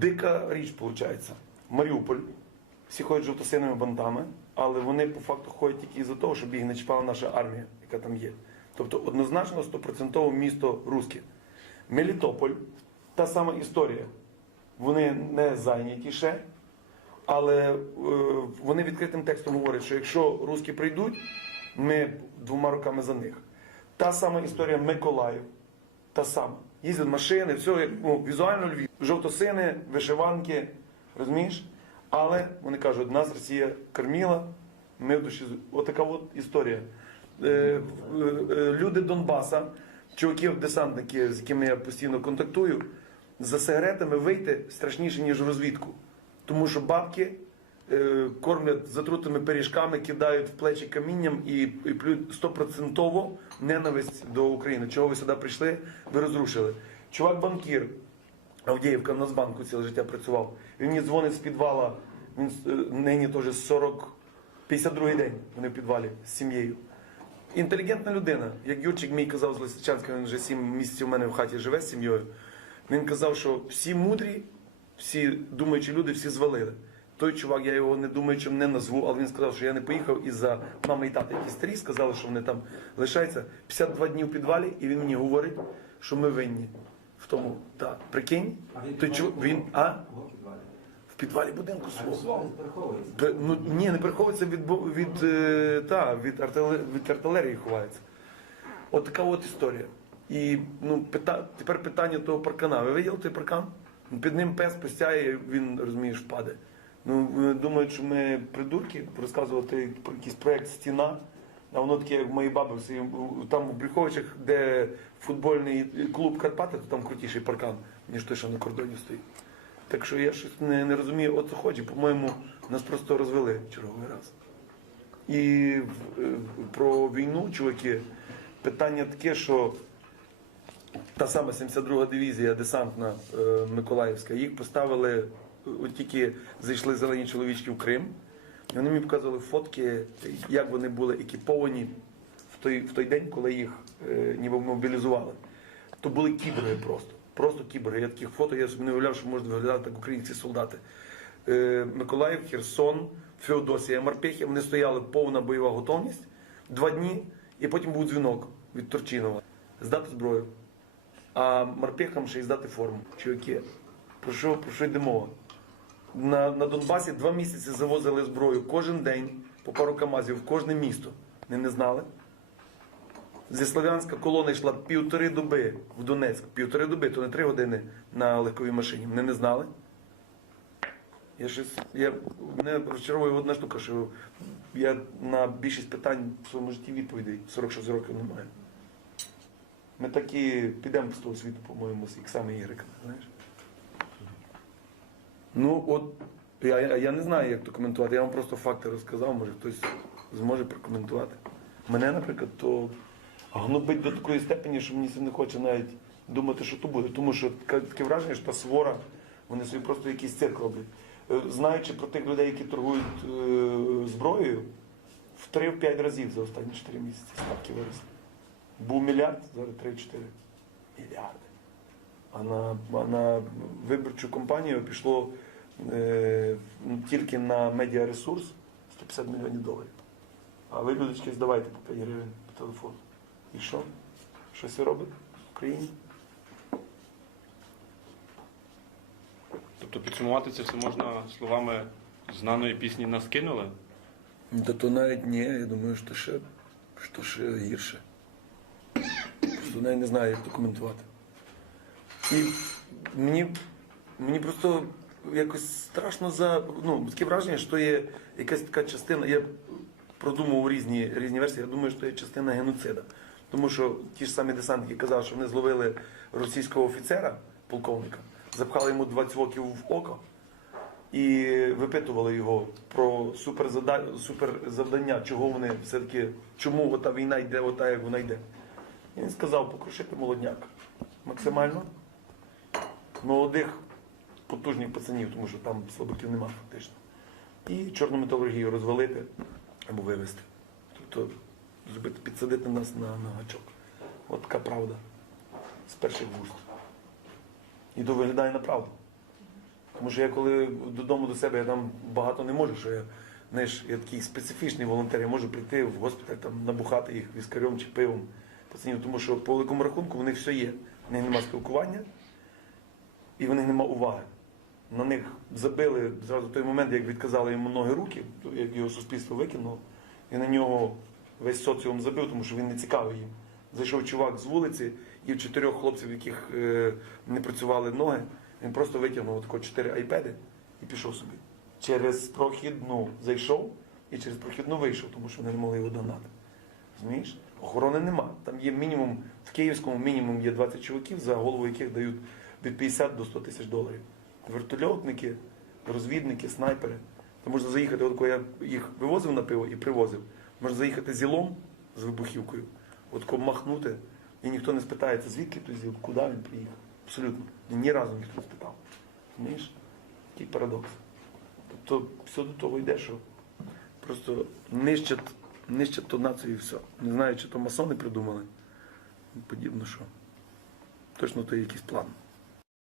дика річ виходить. Маріуполь. Всі ходять жовто-синими бандами, але вони по факту ходять тільки із-за того, щоб їх не чіпала наша армія, яка там є. Тобто однозначно стопроцентово місто Руське. Мелітополь та сама історія. Вони не зайняті ще, але е, вони відкритим текстом говорять, що якщо руски прийдуть, ми двома руками за них. Та сама історія Миколаїв, та сама. Їздять машини, все як ну, візуально Львів. Жовтосини, вишиванки, розумієш? Але вони кажуть, нас Росія кормила, ми в душі. Отака от історія. Е, е, е, люди Донбаса, чуваків, десантники, з якими я постійно контактую, за сигаретами вийти страшніше, ніж розвідку. Тому що бабки. Е, кормлять затрутими пиріжками, кидають в плечі камінням і і плюють стопроцентово ненависть до України. Чого ви сюди прийшли? Ви розрушили. Чувак, банкір Авдіївка в Нацбанку ціле життя працював. Він мені дзвонить з підвала. Він е, нині теж 40, 52 й день. Вони в підвалі з сім'єю. Інтелігентна людина, як Юрчик мій казав з Лисичанська, він вже сім місяців у мене в хаті живе з сім'єю. Він казав, що всі мудрі, всі думаючі люди, всі звалили. Той чувак, я його не думаю, чим не назву, але він сказав, що я не поїхав і за мами і тата, і старі, сказали, що вони там лишаються 52 дні в підвалі, і він мені говорить, що ми винні в тому. Так, прикинь, той чувак, він а? В підвалі будинку свого. Ну, ні, не приховується від від, е, та, від, артилерії, від артилерії ховається. От така от історія. І ну, пита, тепер питання того паркана. Ви виділи той паркан? Під ним пес постяє, він розумієш, впаде. Ну, думають, що ми придурки розказувати про якийсь проєкт стіна. А воно таке, як мої баби, там в Бріховичах, де футбольний клуб Карпати, то там крутіший паркан, ніж той, що на кордоні стоїть. Так що я щось не, не розумію, от ході, по-моєму, нас просто розвели черговий раз. І е, про війну, чуваки, питання таке, що та сама 72 дивізія десантна е, Миколаївська, їх поставили от тільки зайшли зелені чоловічки в Крим, і вони мені показували фотки, як вони були екіповані в той в той день, коли їх е, ніби мобілізували. То були кібри просто. Просто кібри. Я таких фото, я собі не уявляв, що можуть виглядати так українські солдати. Е, Миколаїв, Херсон, Феодосія, Марпехія, вони стояли повна бойова готовність два дні, і потім був дзвінок від Турчинова. Здати зброю. А марпехам ще й здати форму. Чуваки, про що, про що йде мова? на на Донбасі два місяці завозили зброю кожен день по пару Камазів в кожне місто. Не не знали. Зі Слов'янська колона йшла півтори доби в Донецьк, півтори доби, то не три години на легковій машині. Вони не знали. Я щось, я мене розчаровує одна штука, що я на більшість питань в своєму житті відповідей 46 років не маю. Ми такі підемо з того світу, по-моєму, як саме Ігрика, знаєш? Ну, от я, я не знаю, як то коментувати. Я вам просто факти розказав, може хтось зможе прокоментувати. Мене, наприклад, то гнобить до такої степені, що мені це не хоче навіть думати, що то буде. Тому що таке враження, що та свора, вони собі просто якийсь цирк роблять. Е, знаючи про тих людей, які торгують е, зброєю, в 3-5 разів за останні 4 місяці ставки виросли. Був мільярд, зараз 3-4 мільярди. А на, на виборчу компанію пішло. Е, тільки на медіаресурс 150 мільйонів доларів. А ви, людочки, здавайте по 5 гривень по телефону. І що? Щось робить в Україні? Тобто підсумувати це все можна словами знаної пісні нас кинули? Та то навіть ні, я думаю, що ще, що ще гірше. Просто навіть не знаю, як то коментувати. І мені, мені просто якось страшно за ну таке враження, що є якась така частина. Я продумував різні різні версії. Я думаю, що є частина геноцида. Тому що ті ж самі десантники казали, що вони зловили російського офіцера, полковника, запхали йому 20 років в око і випитували його про суперзавдання, чого вони все-таки, чому ота війна йде, ота як вона йде. І він сказав покрушити молодняк максимально молодих потужних пацанів, тому що там слабаків нема фактично. І чорну металургію розвалити або вивезти. Тобто зробити, підсадити нас на, на гачок. От така правда. З перших вуст. І то виглядає на правду. Тому що я коли додому до себе я там багато не можу, що я знаєш, я такий специфічний волонтер, я можу прийти в госпіталь, там, набухати їх віскарем чи пивом. Пацанів, тому що по великому рахунку в них все є. В них нема спілкування і в них нема уваги на них забили зразу той момент, як відказали йому ноги руки, як його суспільство викинуло, і на нього весь соціум забив, тому що він не цікавий їм. Зайшов чувак з вулиці і в чотирьох хлопців, яких е, не працювали ноги, він просто витягнув тако чотири айпеди і пішов собі. Через прохідну зайшов і через прохідну вийшов, тому що вони не могли його донати. Розумієш? Охорони нема. Там є мінімум, в Київському мінімум є 20 чуваків, за голову яких дають від 50 до 100 тисяч доларів вертольотники, розвідники, снайпери. Та можна заїхати, от коли я їх вивозив на пиво і привозив, можна заїхати зілом з вибухівкою, от кого махнути, і ніхто не спитається, звідки той зіл, куди він приїхав. Абсолютно. Ні разу ніхто не спитав. Знаєш, Такий парадокс. Тобто все до того йде, що просто нищать нищать ту націю і все. Не знаю, чи то масони придумали. Подібно що. Точно то є якийсь план.